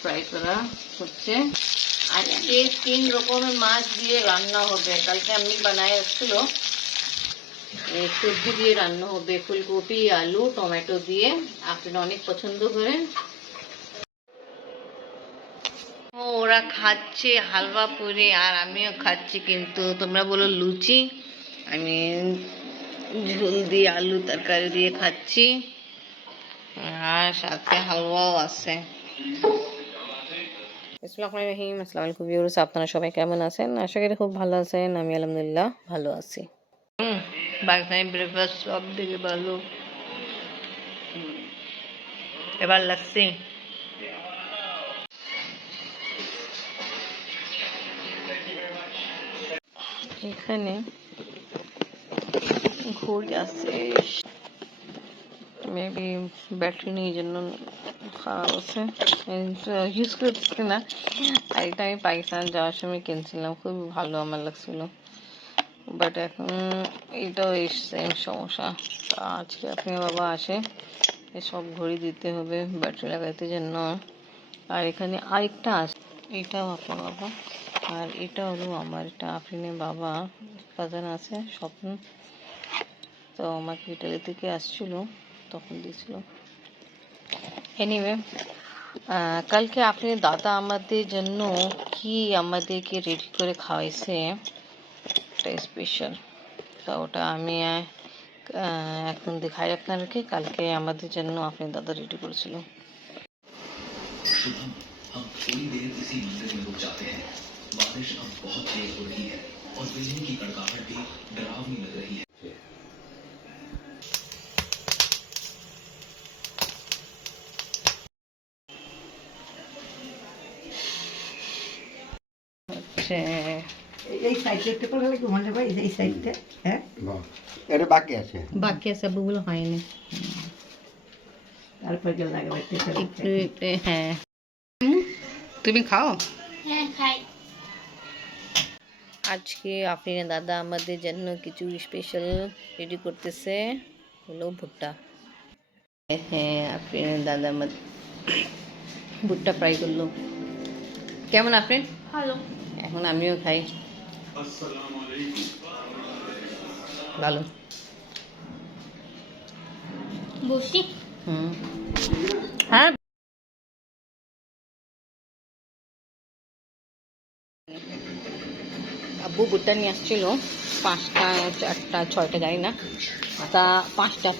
Fry করা হচ্ছে। আজকে 3 রকমের মাছ দিয়ে রান্না হবে। কালকে আমি বানায় আসছিল, সবজি দিয়ে রান্না হবে, ফুলকপি, আলু, টমেটো দিয়ে। আপনারা অনেক পছন্দ করেন। ওরা খাচ্ছে হালুয়া পুরি আর আমিও খাচ্ছি, কিন্তু তোমরা বলো লুচি, আমি ঝোল দিয়ে আলু তরকারি দিয়ে খাচ্ছি, আর সাথে হালুয়াও আছে। আসসালামু আলাইকুম ভিউয়ার্স, আপনারা সবাই কেমন আছেন? আশা করি খুব ভালো আছেন। আমি আলহামদুলিল্লাহ ভালো আছি। বাগদানি ব্রেকফাস্ট সব দিকে ভালো। এবার লাচ্ছি। এখানে ঘড়ি আছে, মেবি ব্যাটারি নেই জন্য খারাপ আছে, ইউজ করছি না। আর এটা আমি পাকিস্তান যাওয়ার সময় কিনছিলাম, খুব ভালো আমার লাগছিল, বাট এখন এটাও সেম সমস্যা। তা আজকে আপনি বাবা আসে, এসব ঘড়ি দিতে হবে ব্যাটারি লাগাইতে জন্য। আর এখানে আরেকটা আছে, এটাও আপনার বাবা, আর এটা হলো আমার, এটা আফরিনের বাবা কাজান আছে স্বপ্ন, তো আমাকে ইটালি থেকে আসছিল তখন দিয়েছিল। এনিওয়ে, কালকে আপনি দাদা আমাদের জন্য কি আমাদেরকে রেডি করে খাওয়াইছে, একটা স্পেশাল, তো ওটা আমি এখন দেখাই আপনাদেরকে। কালকে আমাদের জন্য আপনি দাদা রেডি করেছিল। हम थोड़ी देर इसी मंदिर में रुक जाते हैं। बारिश अब बहुत तेज हो रही है और बिजली की कड़काहट भी डरावनी लग रही है। এই সাইডে টেপা গেলে কি মনে হয় এই সাইডটা? হ্যাঁ, এটা বাকি আছে, বাকি আছে, বুগুলো হয়নি, তারপর গেলে লাগাবে টেপা। একটু একটু। হ্যাঁ, তুমি খাও? হ্যাঁ খাই। আজকে আফরিনের দাদা আমাদের জন্য কিছু স্পেশাল রেডি করতেছে, হলো ভুট্টা। হ্যাঁ, আফরিনের দাদা আমাদের ভুট্টা ফ্রাই করলো। কেমন আফরিন? ভালো। এখন আমিও খাই। ভালো। বসি। হ্যাঁ, আব্বু ভুট্টা নিয়ে আসছিল 5টা 4টা 6টা জানি না, তা 5টা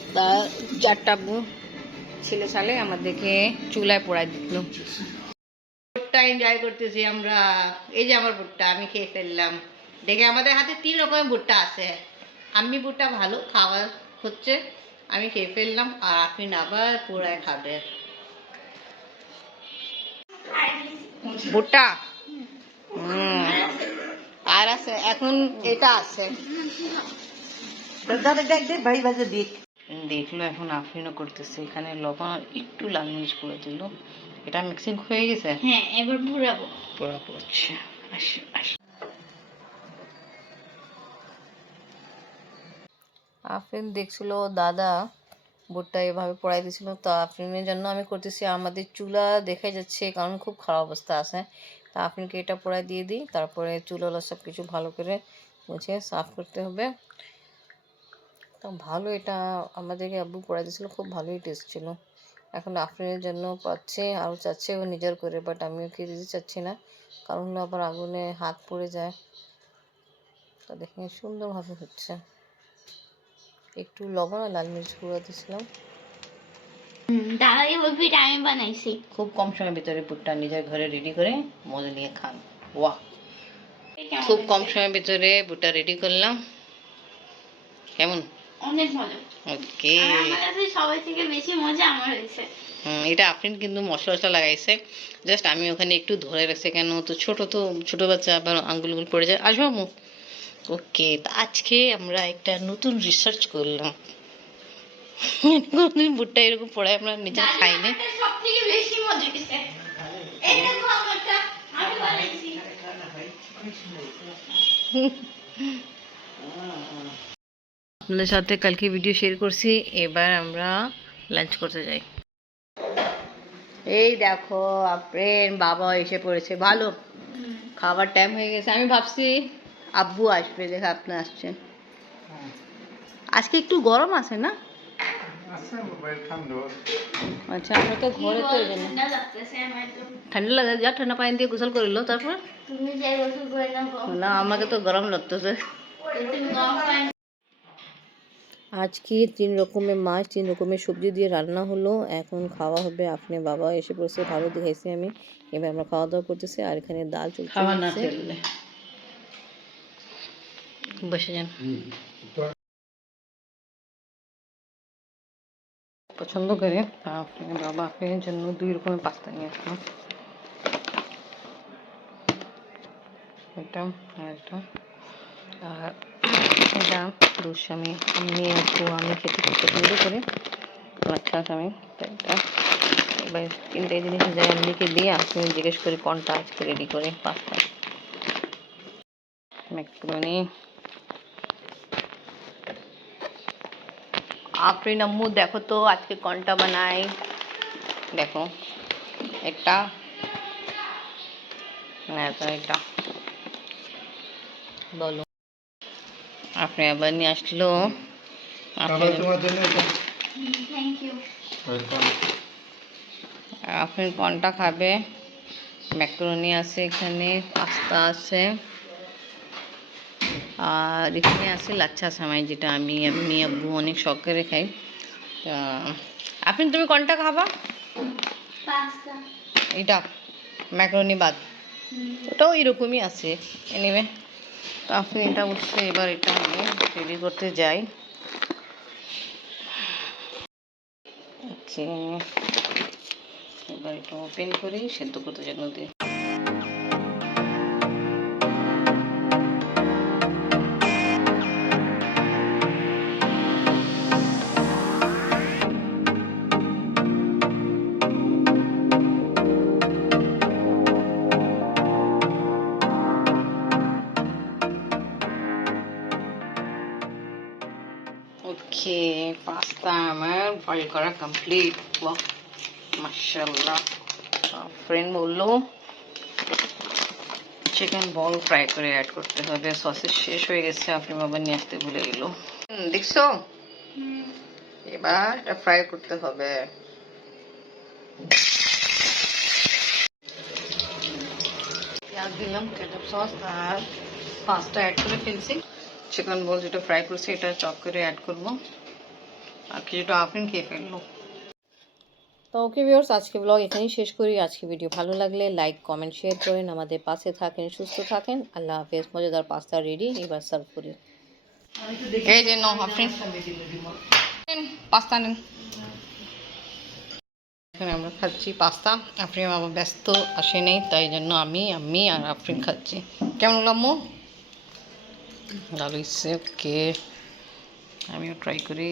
4টা আব্বু ছেলে সালে আমাদেরকে চুলায় পোড়াই দিল। ভুট্টা এনজয় করতেছি আমরা। এই যে আমার ভুট্টা আমি খেয়ে ফেললাম। দেখে আমাদের হাতে 3 রকমের ভুট্টা আছে। আমি ভুট্টা ভালো খাওয়া হচ্ছে, আমি খেয়ে ফেললাম, আর আপনি আবার পোড়ায় খাবে ভুট্টা। আর আছে এখন, এটা আছে, ভাই বাজে দিক দেখলো। এখন আফরিনও করতেছে, এখানে লবণ আর একটু লাল মরিচ করে দিল। এটা মিক্সিং হয়ে গেছে, হ্যাঁ এবার পুরাবো। পোড়া পড়ছে। আসি আসি। আফরিন দেখছিল দাদা ভুট্টা এভাবে পোড়াই দিছিল, তো আফরিনের জন্য আমি করতেছি। আমাদের চুলা দেখা যাচ্ছে কারণ খুব খারাপ অবস্থা আছে, তা আফরিনকে এটা পোড়াই দিয়ে দিই। তারপরে চুলাগুলো সব কিছু ভালো করে মুছে সাফ করতে হবে। তো ভালো, এটা আমাদেরকে আব্বু পোড়াই দিয়েছিল, খুব ভালোই টেস্ট ছিল। এখন আফরিনের জন্য পাচ্ছে, আরও চাচ্ছে ও নিজের করে, বাট আমিও খেয়ে দিতে চাচ্ছি না, কারণ হলো আবার আগুনে হাত পড়ে যায়। তো দেখে সুন্দরভাবে হচ্ছে। একটু লবণ আর লাল মরিচ গুঁড়ো দিয়েছিলাম। দাদাকে বলবি এটা আমি বানাইছি। খুব কম সময়ের ভিতরে ভুট্টা নিজের ঘরে রেডি করে মজা নিয়ে খান। ওয়াহ, খুব কম সময়ের ভিতরে ভুট্টা রেডি করলাম। কেমন? অনেক মজা। ওকে। আমার কাছে সবাই থেকে বেশি মজা আমার হয়েছে। এটা আফরিন কিন্তু মশলা টশলা লাগাইছে, জাস্ট আমি ওখানে একটু ধরে রাখছি, কেন তো ছোট বাচ্চা আবার আঙ্গুল পড়ে যায়। আসবো। ওকে, তো আজকে আমরা একটা নতুন রিসার্চ করলাম। কোনদিন ভুট্টা এরকম পড়ায় আমরা নিজে খাইনি। সব থেকে বেশি মজা হয়েছে। এই দেখো আমারটা আমি বানাইছি। আপনাদের সাথে কালকে ভিডিও শেয়ার করছি, এবার আমরা লাঞ্চ করতে যাই। এই দেখো আফরিন বাবা এসে পড়েছে, ভালো খাবার টাইম হয়ে গেছে। আমি ভাবছি আব্বু আসবে, দেখে আপনি আসছেন। আজকে একটু গরম আছে না? আচ্ছা আমরা তো ঘরে, তো এই জন্য ঠান্ডা লাগতেছে আমার তো। ঠান্ডা লাগে, যা ঠান্ডা পানি দিয়ে গোসল করিল তারপর। তুমি যাই গোসল করে নাও। না আমাকে তো গরম লাগতেছে। তুমি গরম পানি আজকে 3 রকমের মাছ 3 রকমের সবজি দিয়ে রান্না হলো, এখন খাওয়া হবে। আপনি বাবা এসে পড়ছে, ভালো দেখাইছি আমি। এবার আমরা খাওয়া দাওয়া করতেছি, আর এখানে ডাল চলছে। বসে যান। পছন্দ করে আপনি বাবা আপনার জন্য 2 রকমের পাস্তা নিয়ে আসলাম, এটা আর এটা। আর এটা দুঃস্বামী আমি একটু আমি খেতে খুব পছন্দ করি, আচ্ছা আমি তাই এটা। এবার 3টে জিনিস যাই এমনিকে দিয়ে আপনি জিজ্ঞেস করি কোনটা আজকে রেডি করে। Pasta, macaroni. আফরিন আম্মু দেখো তো আজকে কোনটা বানাই, দেখো একটা না এটা বলো। আপনি আবার নিয়ে আসলো তোমার জন্য থ্যাংক ইউ। আপনি কোনটা খাবে? ম্যাকারোনি আছে এখানে, পাস্তা আছে, আর এখানে আছে লাচ্ছা সামাই, যেটা আমি আব্বু অনেক শখ করে খাই। আপনি তুমি কোনটা খাবা? পাস্তা। এটা ম্যাকারোনি বাদ, ওটাও এরকমই আছে এনিওয়ে। তো আপনি এটা উঠছে, এবার এটা আমি রেডি করতে যাই। ওকে, এবার এটা ওপেন করি, সেদ্ধ করতে জন্য দিই। ওকে, পাস্তা আমার বয়েল করা কমপ্লিট। বাহ মাশাআল্লাহ। ফ্রেন্ড বললো চিকেন বল ফ্রাই করে অ্যাড করতে হবে, সসেস শেষ হয়ে গেছে, আপনি বাবা নিয়ে আসতে ভুলে গেল। দেখছো, এবার এটা ফ্রাই করতে হবে। পেঁয়াজ দিলাম, কেচাপ সস আর পাস্তা অ্যাড করে ফেলছি। চিকেন বল যেটা ফ্রাই করছি এটা চপ করে অ্যাড করবো, আর কিছুটা আফরিন খেয়ে ফেললো। তো ওকে ভিউয়ার্স, আজকে ব্লগ এখানেই শেষ করি। আজকে ভিডিও ভালো লাগলে লাইক কমেন্ট শেয়ার করেন, আমাদের পাশে থাকেন, সুস্থ থাকেন। আল্লাহ হাফেজ। মজাদার পাস্তা রেডি, এবার সার্ভ করি। এই যে নাও আফরিন, পাস্তা নিন। এখানে আমরা খাচ্ছি পাস্তা। আফরিন বাবা ব্যস্ত আসে নেই, তাই জন্য আমি আর আফরিন খাচ্ছি। কেমন হলো আম্মু? ভালো হচ্ছে। ওকে, আমিও ট্রাই করি।